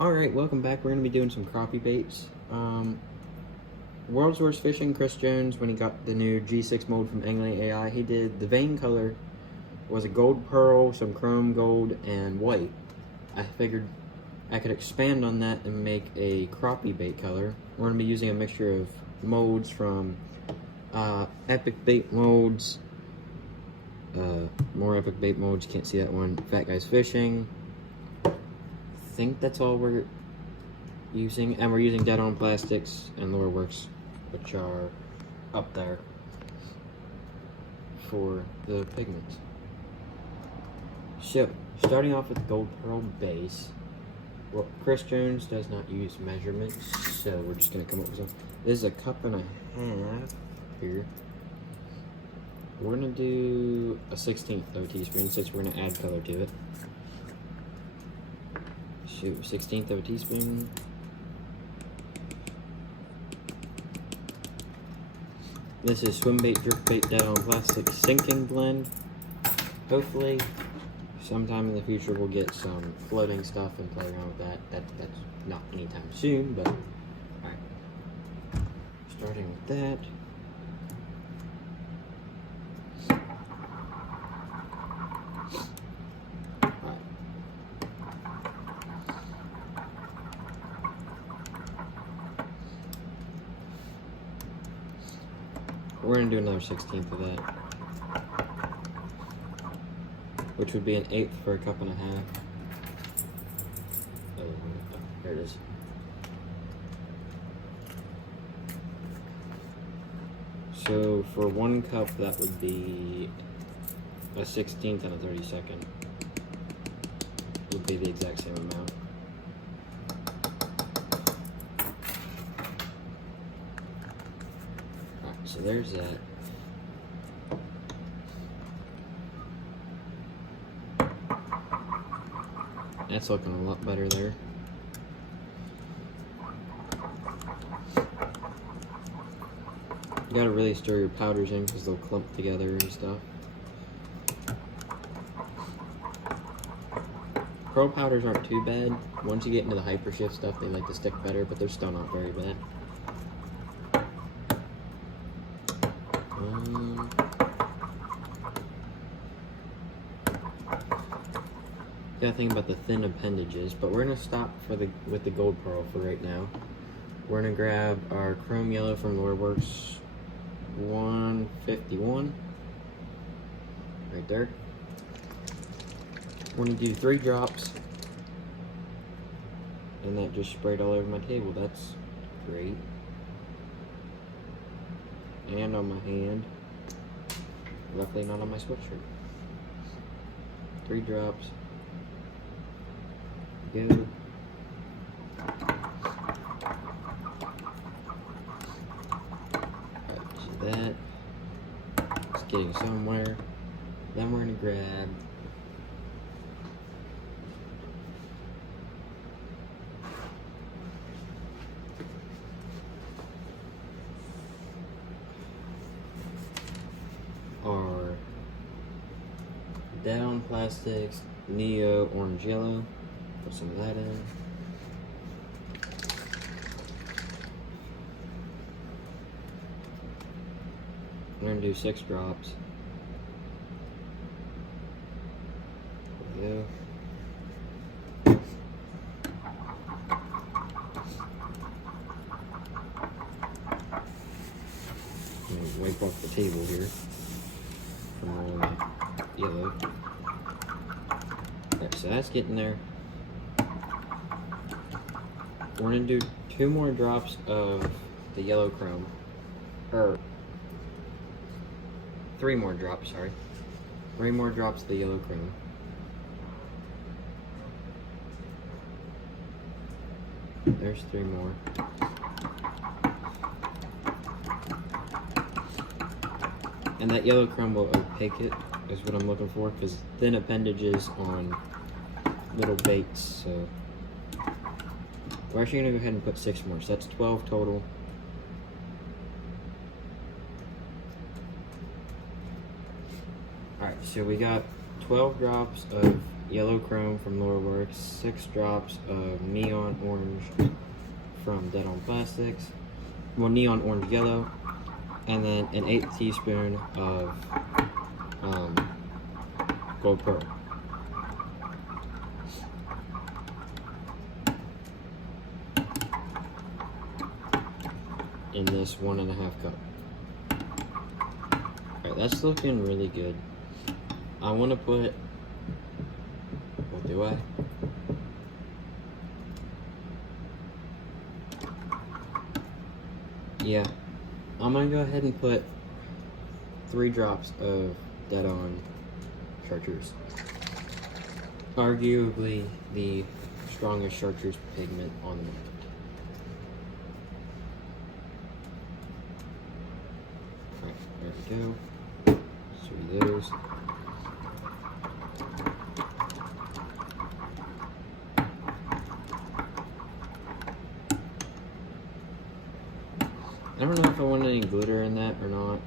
Alright, welcome back. We're going to be doing some crappie baits. World's Worst Fishing, Chris Jones, when he got the new G6 mold from Angling AI, he did the vein color was a gold pearl, some chrome gold, and white. I figured I could expand on that and make a crappie bait color. We're going to be using a mixture of molds from Epic Bait Molds, more Epic Bait Molds, can't see that one, Fat Guys Fishing. I think that's all we're using, and we're using Dead On Plastics and Lure Works, which are up there for the pigments. So, starting off with Gold Pearl base. Well, Chris Jones does not use measurements, so we're just going to come up with some. This is a cup and a half here. We're going to do a 1/16 of a teaspoon since we're going to add color to it. Shoot, 1/16 of a teaspoon. This is Swim Bait, Drip Bait, Dead On Plastic Sinking Blend. Hopefully, sometime in the future we'll get some floating stuff and play around with that. That's not anytime soon, but alright. Starting with that. Alright. We're going to do another 1/16 of that, which would be an 1/8 for a cup and a half. Oh, there it is. So for 1 cup, that would be a 1/16 and a 32nd. Would be the exact same amount. Alright, so there's that. That's looking a lot better there. You gotta really stir your powders in because they'll clump together and stuff. Pearl powders aren't too bad. Once you get into the hyper shift stuff, they like to stick better, but they're still not very bad. Gotta think about the thin appendages, but we're gonna stop with the gold pearl for right now. We're gonna grab our chrome yellow from Lure Works 151 right there. We're gonna do 3 drops, and that just sprayed all over my table. That's great. And on my hand. Luckily not on my sweatshirt. 3 drops. Go. Alright, so that is getting somewhere. Then we're gonna grab our Dead On Plastics Neo Orange Yellow. Put some of that in. I'm gonna do 6 drops. There we go. I'm gonna wipe off the table here from all the yellow. Alright, so that's getting there. We're gonna do 2 more drops of the yellow chrome, or 3 more drops, sorry. 3 more drops of the yellow chrome. There's 3 more. And that yellow chrome will opaque it, is what I'm looking for, because thin appendages on little baits, so. We're actually going to go ahead and put 6 more, so that's 12 total. Alright, so we got 12 drops of yellow chrome from Loreworks, 6 drops of neon orange from Dead on Plastics, well, neon orange yellow, and then an 1/8 teaspoon of gold pearl. In this 1.5 cup. Alright, that's looking really good. I want to put, what do I? Yeah, I'm gonna go ahead and put 3 drops of Dead On chartreuse. Arguably the strongest chartreuse pigment on the market. Alright, there we go. Three of those. I don't know if I want any glitter in that or not.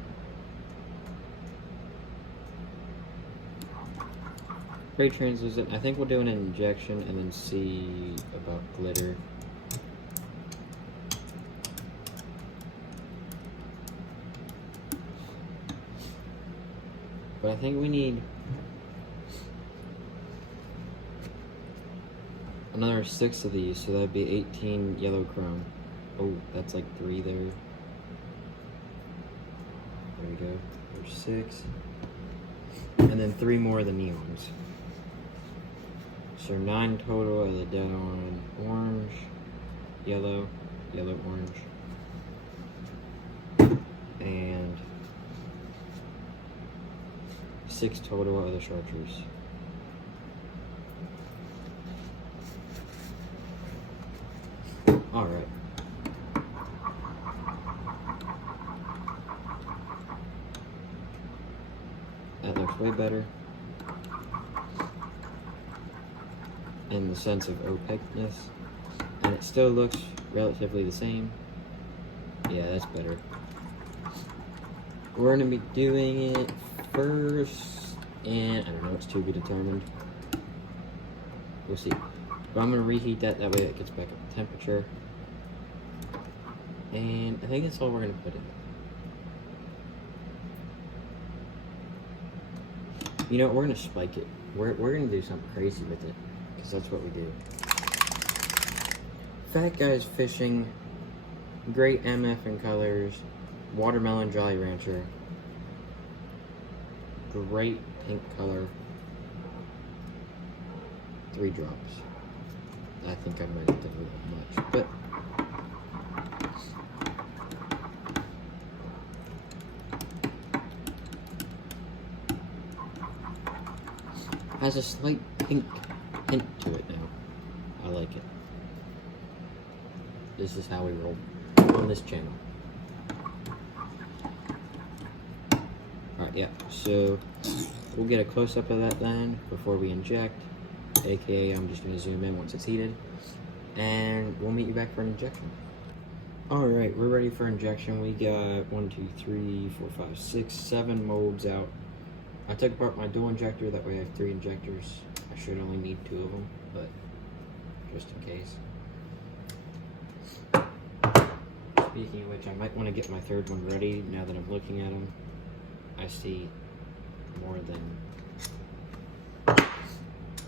Very translucent. I think we'll do an injection and then see about glitter. But I think we need another 6 of these, so that'd be 18 yellow chrome. Oh, that's like 3 there. There we go. There's 6. And then 3 more of the neons. So 9 total of the Dead On orange, yellow, yellow orange, and 6 total of the chartreuse. Alright. That looks way better. In the sense of opaqueness. And it still looks relatively the same. Yeah, that's better. We're going to be doing it first, and I don't know, it's to be determined. We'll see. But I'm going to reheat that way it gets back up to temperature. And I think that's all we're going to put in. You know, we're going to spike it. We're going to do something crazy with it, because that's what we do. Fat Guys Fishing, great MF in colors, Watermelon Jolly Rancher, great pink color, 3 drops. I think I might have done a little much, but has a slight pink hint to it now. I like it. This is how we roll on this channel. Alright, yeah, so we'll get a close-up of that then before we inject, aka I'm just going to zoom in once it's heated, and we'll meet you back for an injection. Alright, we're ready for injection. We got 1, 2, 3, 4, 5, 6, 7 molds out. I took apart my dual injector, that way I have 3 injectors. I should only need 2 of them, but just in case. Speaking of which, I might want to get my 3rd one ready now that I'm looking at them. I see more than...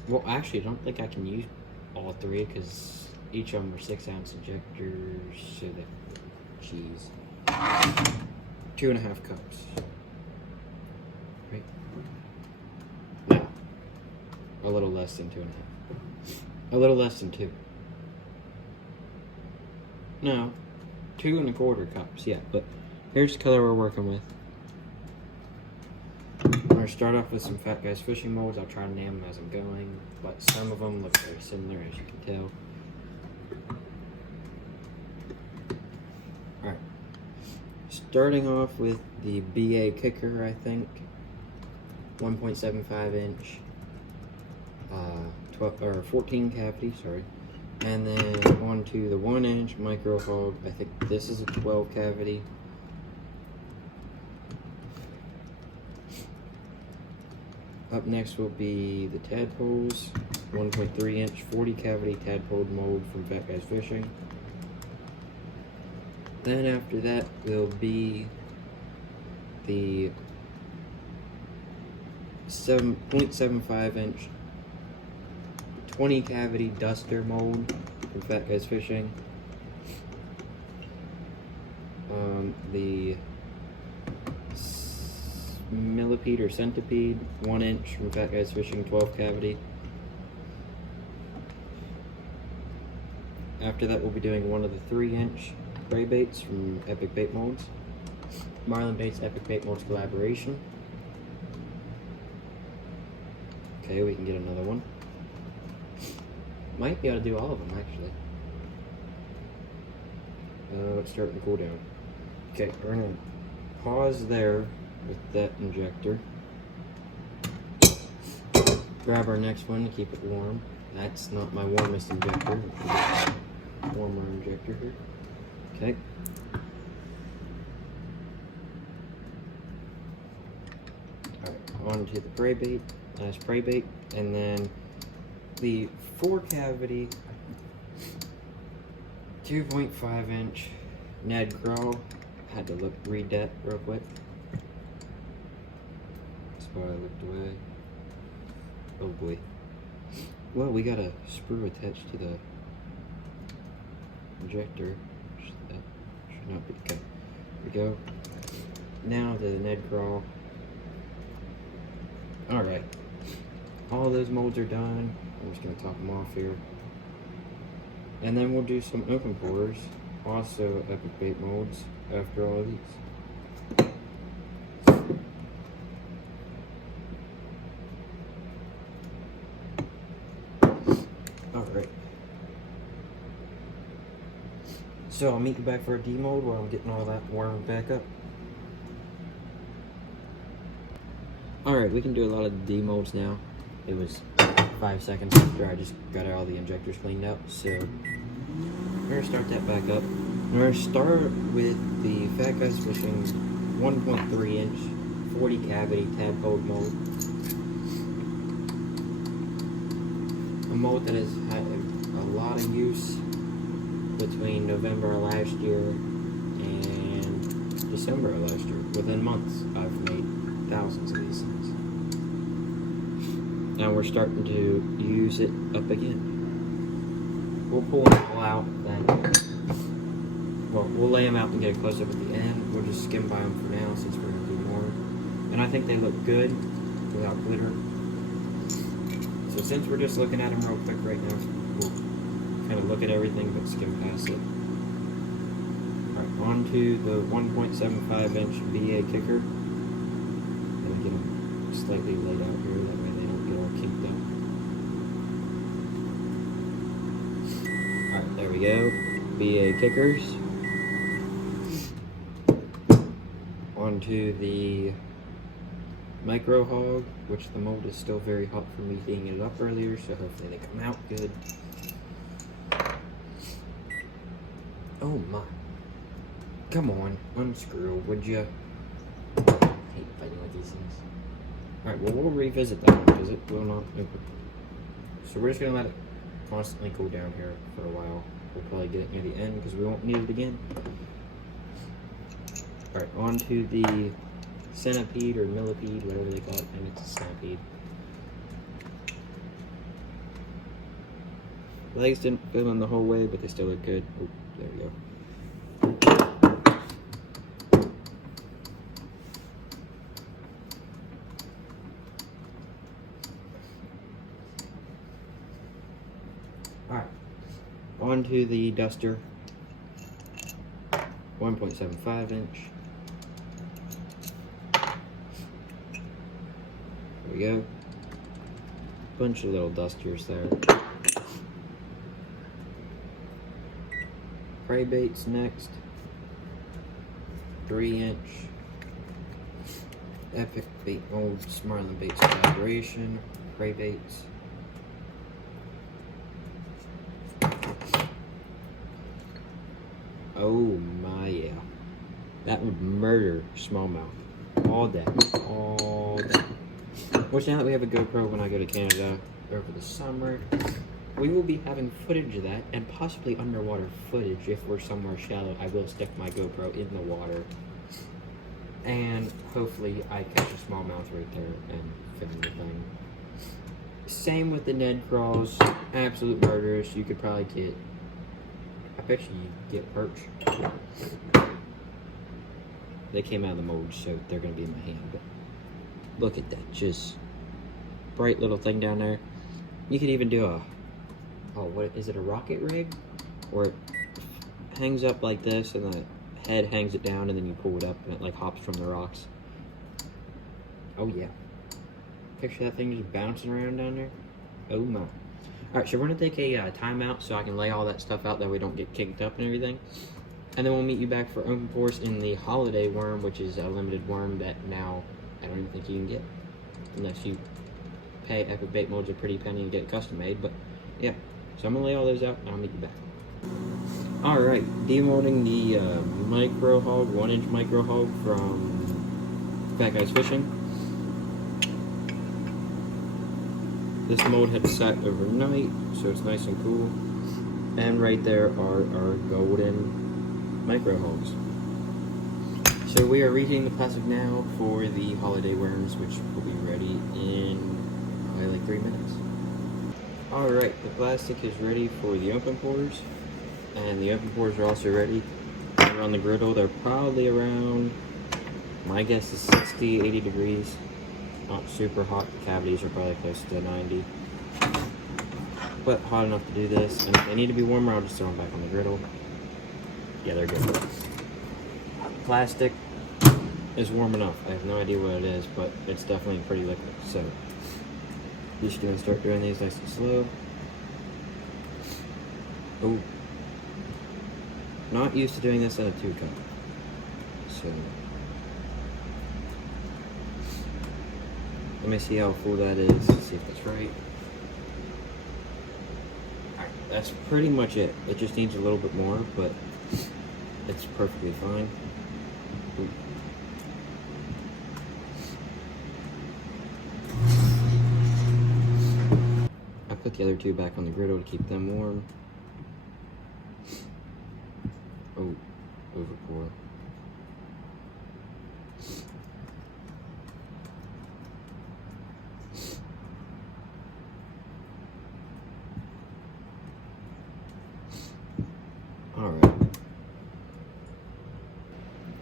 Well, actually, I don't think I can use all 3 because each of them are 6-ounce injectors, so that... Jeez. 2.5 cups. Right? No. A little less than 2.5. A little less than 2. No. 2¼ cups, yeah, but here's the color we're working with. I'm going to start off with some Fat Guys Fishing molds. I'll try to name them as I'm going, but some of them look very similar, as you can tell. Alright. Starting off with the BA Kicker, I think. 1.75 inch. 14 cavity, sorry. And then on to the 1 inch micro hog. I think this is a 12 cavity. Up next will be the tadpoles, 1.3 inch 40 cavity tadpole mold from Fat Guys Fishing. Then after that will be the 7.75 inch 20 cavity duster mold from Fat Guys Fishing. The millipede or centipede 1 inch from Fat Guys Fishing, 12 cavity. After that we'll be doing one of the 3 inch prey baits from Epic Bait Molds. Marlin Baits Epic Bait Molds collaboration. Okay, we can get another one. Might be able to do all of them actually. Let's start the cool down. Okay, we're gonna pause there with that injector. Grab our next one to keep it warm. That's not my warmest injector. Warmer injector here. Okay. Alright, on to the prey bait. Last prey bait. And then the 4 cavity 2.5 inch Ned Crawl. Had to read that real quick. That's why I looked away. Oh boy. Well, we got a sprue attached to the injector. That should not be. Okay. Here we go. Now the Ned Crawl. Alright. All those molds are done. I'm just going to top them off here. And then we'll do some open pours. Also Epic Bait Molds after all of these. Alright. So I'll meet you back for a demold while I'm getting all that warmed back up. Alright, we can do a lot of demolds now. It was 5 seconds after I just got all the injectors cleaned out, so we're gonna start that back up. We're gonna start with the Fat Guys Fishing 1.3 inch 40 cavity tadpole mold. A mold that has had a lot of use between November of last year and December of last year. Within months, I've made thousands of these things. Now we're starting to use it up again. We'll pull them all out then. Well, we'll lay them out and get a close up at the end. We'll just skim by them for now since we're going to do more. And I think they look good without glitter. So since we're just looking at them real quick right now, we'll kind of look at everything but skim past it. Alright, on to the 1.75 inch BA kicker. Let me get them slightly laid out here, that way they don't get all kinked up. Alright, there we go. BA kickers. Onto the micro hog, which the mold is still very hot from me heating it up earlier, so hopefully they come out good. Oh my. Come on, unscrew, would you? I hate fighting with these things. Alright, well we'll revisit that one because it will not open. So we're just going to let it constantly cool down here for a while. We'll probably get it near the end because we won't need it again. Alright, on to the centipede or millipede, whatever they call it. I think it's a centipede. Legs didn't fit on the whole way, but they still look good. Oh, there we go. Alright, on to the duster. 1.75 inch. There we go. Bunch of little dusters there. Prey baits next. 3 inch. Epic Bait Molds Marlin Baits collaboration. Prey baits. Oh my, yeah. That would murder smallmouth all day. All day. Which now that we have a GoPro, when I go to Canada over the summer, we will be having footage of that, and possibly underwater footage. If we're somewhere shallow, I will stick my GoPro in the water, and hopefully I catch a smallmouth right there and film the thing. Same with the Ned crawls, absolute murderous. You could probably get, I bet you get perch. They came out of the mold, so they're gonna be in my hand, but look at that, just bright little thing down there. You could even do a, oh, what is it, a rocket rig? Where it hangs up like this and the head hangs it down and then you pull it up and it like hops from the rocks. Oh yeah. Picture that thing just bouncing around down there. Oh my. Alright, so we're gonna take a timeout so I can lay all that stuff out that we don't get kicked up and everything. And then we'll meet you back for open course in the holiday worm, which is a limited worm that now I don't even think you can get. Unless you pay Epic Bait Molds a pretty penny and get it custom made, but yeah. So I'm gonna lay all those out and I'll meet you back. Alright, demolding the micro hog, 1-inch micro hog from Fat Guys Fishing. This mold had sat overnight, so it's nice and cool. And right there are our golden micro hogs. So we are reheating the plastic now for the holiday worms, which will be ready in probably like 3 minutes. Alright, the plastic is ready for the open pours, and the open pours are also ready. They're on the griddle. They're probably around, my guess is 60, 80 degrees. Not super hot. The cavities are probably close to 90. But hot enough to do this, and if they need to be warmer, I'll just throw them back on the griddle. Yeah, they're good. Plastic is warm enough. I have no idea what it is, but it's definitely pretty liquid. So, you're just gonna start doing these nice and slow. Oh, not used to doing this in a 2-cup. So, let me see how full that is. See if that's right. Alright, that's pretty much it. It just needs a little bit more, but it's perfectly fine. Ooh. I put the other two back on the griddle to keep them warm. Oh, overpour.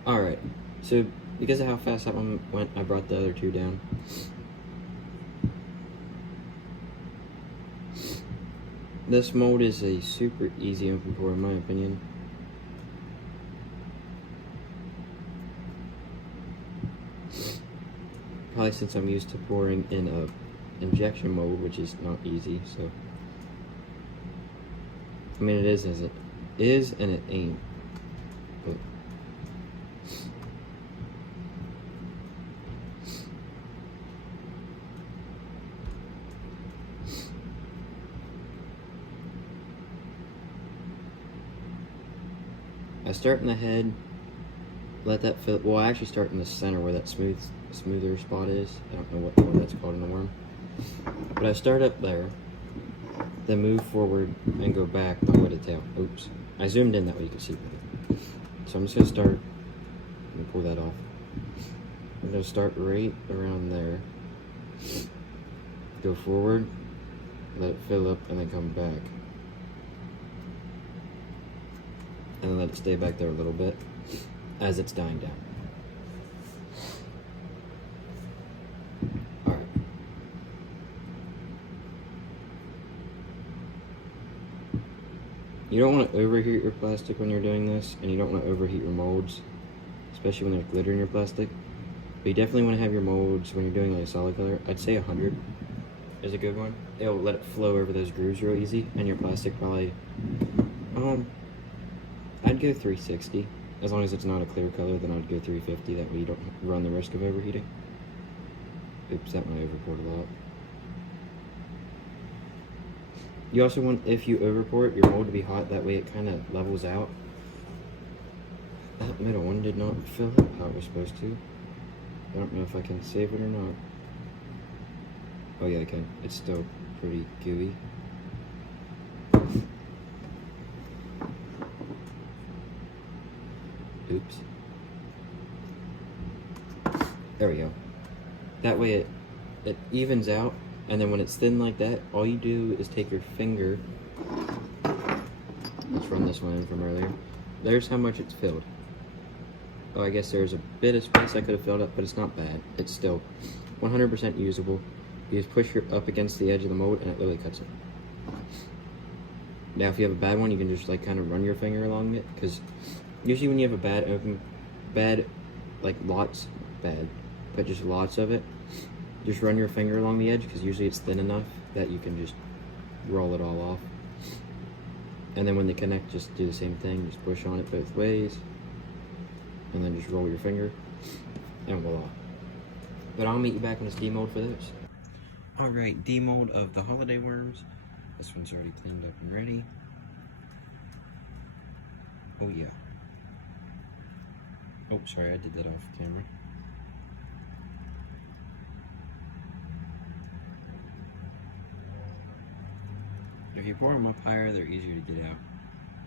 Alright, so because of how fast that one went, I brought the other two down. This mold is a super easy open pour in my opinion. Probably since I'm used to pouring in a injection mold, which is not easy, so. I mean, it is as it is and it ain't. But I start in the head, let that fill. Well, I actually start in the center where that smoother spot is. I don't know what that's called in the worm. But I start up there, then move forward and go back the way to tail. Oops. I zoomed in that way you can see better. So I'm just going to start and pull that off. I'm going to start right around there. Go forward, let it fill up, and then come back. And let it stay back there a little bit as it's dying down. Alright. You don't want to overheat your plastic when you're doing this, and you don't want to overheat your molds, especially when there's glitter in your plastic. But you definitely want to have your molds when you're doing like a solid color. I'd say 100 is a good one. It'll let it flow over those grooves real easy, and your plastic probably, I'd go 360. As long as it's not a clear color, then I'd go 350. That way you don't run the risk of overheating. Oops, that might overpour a lot. You also want, if you overpour it, your mold to be hot. That way it kind of levels out. That middle one did not fill up how it was supposed to. I don't know if I can save it or not. Oh yeah, I can. It's still pretty gooey. Oops. There we go. That way it evens out, and then when it's thin like that, all you do is take your finger. Let's run this one in from earlier. There's how much it's filled. Oh, I guess there's a bit of space I could have filled up, but it's not bad. It's still 100% usable. You just push it up against the edge of the mold, and it literally cuts it. Now, if you have a bad one, you can just like kind of run your finger along it, because usually when you have a bad, like lots, but just lots of it, just run your finger along the edge, because usually it's thin enough that you can just roll it all off. And then when they connect, just do the same thing. Just push on it both ways, and then just roll your finger, and voila. But I'll meet you back when it's demold for this. Alright, demold of the holiday worms. This one's already cleaned up and ready. Oh yeah. Oh, sorry, I did that off camera. If you pour them up higher, they're easier to get out.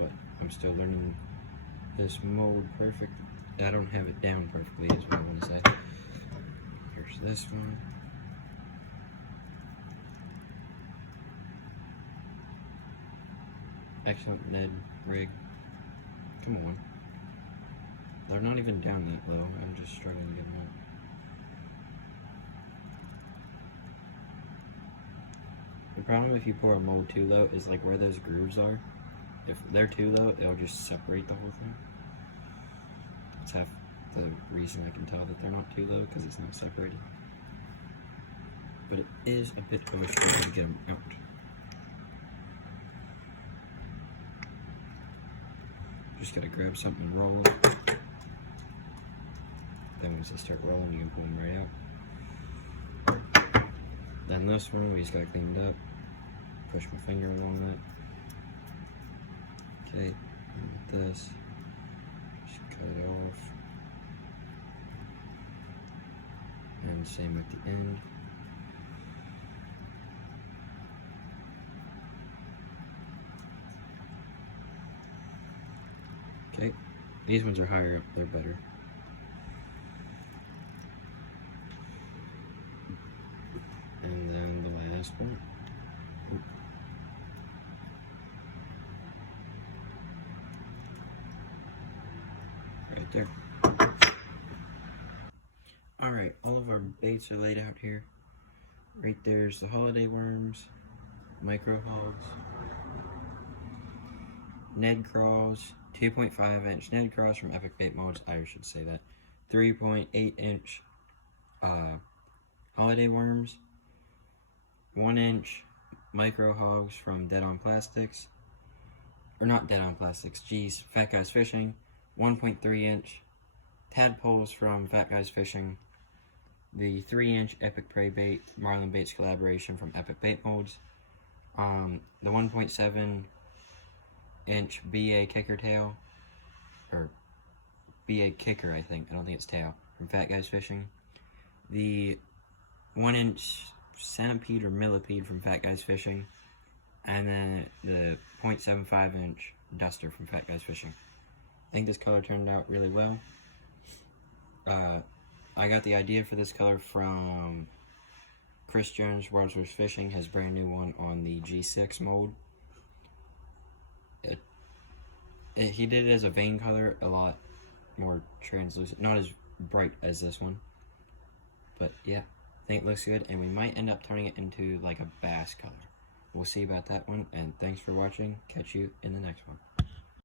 But I'm still learning this mold perfect. I don't have it down perfectly, is what I want to say. Here's this one. Excellent Ned rig. Come on. They're not even down that low. I'm just struggling to get them up. The problem if you pour a mold too low is like where those grooves are. If they're too low, it'll just separate the whole thing. That's half the reason I can tell that they're not too low, because it's not separated. But it is a bit of a struggle to get them out. Just gotta grab something and roll it. Then once they start rolling, you can pull them right out. Then this one, we just got cleaned up. Push my finger along it. Okay, and with this, just cut it off. And same at the end. Okay, these ones are higher up, they're better. And then the last one. Right there. Alright, all of our baits are laid out here. Right there's the holiday worms, micro hogs, Ned craws, 2.5 inch Ned craws from Epic Bait Molds, I should say that. 3.8 inch holiday worms, 1 inch micro hogs from Dead on Plastics, or not Dead on Plastics, geez, Fat Guys Fishing, 1.3 inch tadpoles from Fat Guys Fishing, the 3 inch Epic Prey Bait Marlin Baits collaboration from Epic Bait Molds, the 1.7 inch BA Kicker Tail, or BA Kicker I think, I don't think it's tail, from Fat Guys Fishing, the 1 inch Centipede or Millipede from Fat Guys Fishing, and then the 0.75 inch Duster from Fat Guys Fishing. I think this color turned out really well. I got the idea for this color from Chris Jones, World's Worst Fishing, his brand new one on the G6 mold. He did it as a vein color, a lot more translucent, not as bright as this one. But yeah, I think it looks good, and we might end up turning it into like a bass color. We'll see about that one, and thanks for watching. Catch you in the next one.